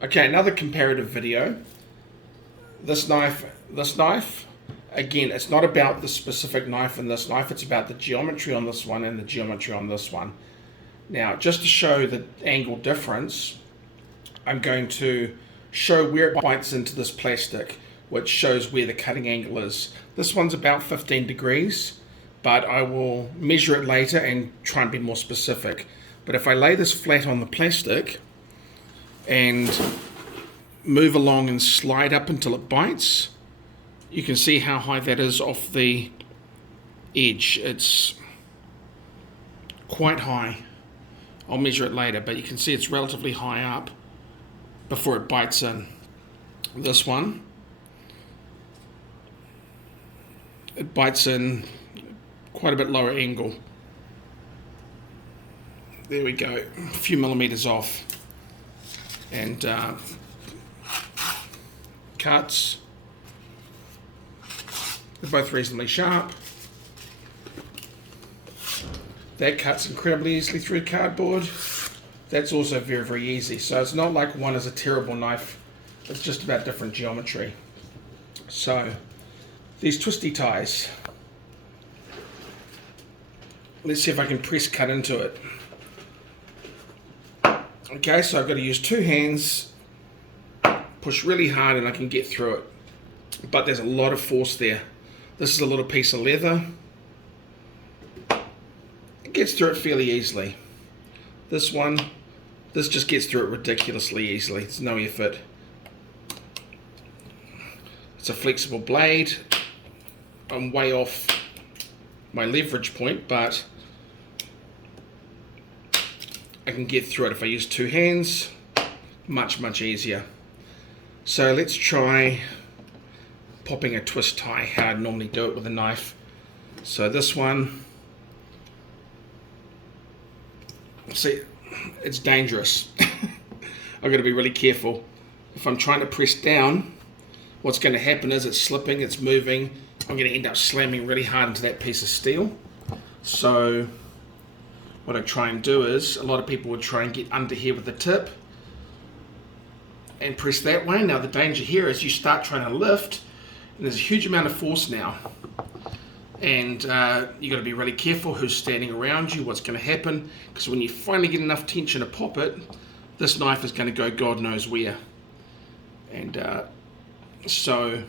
Okay, another comparative video. This knife, again, it's not about the specific knife in this knife, it's about the geometry on this one and the geometry on this one. Now, just to show the angle difference, I'm going to show where it bites into this plastic, which shows where the cutting angle is. This one's about 15 degrees, but I will measure it later and try and be more specific. But if I lay this flat on the plastic and move along and slide up until it bites, you can see how high that is off the edge. It's quite high. I'll measure it later, but you can see it's relatively high up before it bites in. This one, it bites in quite a bit lower angle. There we go, a few millimeters off. And cuts, they're both reasonably sharp. That cuts incredibly easily through cardboard. That's also very, very easy. So it's not like one is a terrible knife, it's just about different geometry. So these twisty ties, let's see if I can press cut into it. Okay, so I've got to use two hands, push really hard, and I can get through it. But there's a lot of force there. This is a little piece of leather. It gets through it fairly easily. This one, this just gets through it ridiculously easily. It's no effort. It's a flexible blade. I'm way off my leverage point, but I can get through it. If I use two hands, much, much easier. So let's try popping a twist tie, how I'd normally do it with a knife. So this one, see, it's dangerous. I've got to be really careful. If I'm trying to press down, what's going to happen is it's slipping, it's moving. I'm going to end up slamming really hard into that piece of steel. So what I try and do is, a lot of people would try and get under here with the tip and press that way. Now the danger here is you start trying to lift and there's a huge amount of force now. And you got to be really careful who's standing around you, what's going to happen, because when you finally get enough tension to pop it, this knife is going to go God knows where. And so,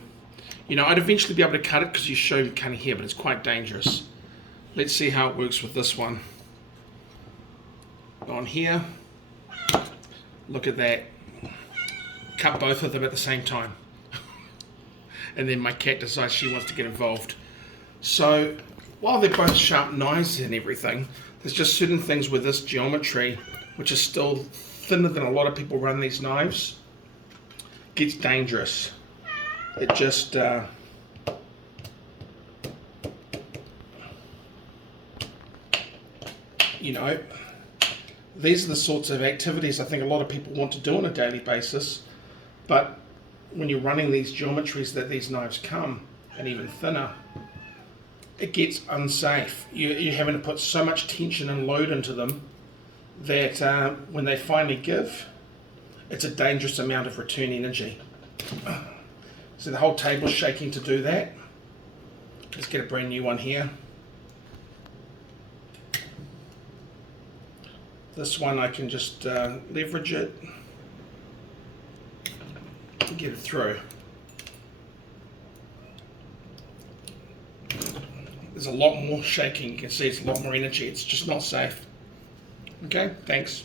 you know, I'd eventually be able to cut it because you show me cutting here, but it's quite dangerous. Let's see how it works with this one. On here, look at that. Cut both of them at the same time. And then my cat decides she wants to get involved. So while they're both sharp knives and everything, there's just certain things with this geometry which is still thinner than a lot of people run these knives. Gets dangerous. It just you know, these are the sorts of activities I think a lot of people want to do on a daily basis, but when you're running these geometries that these knives come, and even thinner, it gets unsafe. You're having to put so much tension and load into them that when they finally give, it's a dangerous amount of return energy. So the whole table's shaking to do that. Let's get a brand new one here. This one I can just leverage it and get it through. There's a lot more shaking. You can see it's a lot more energy. It's just not safe. Okay, thanks.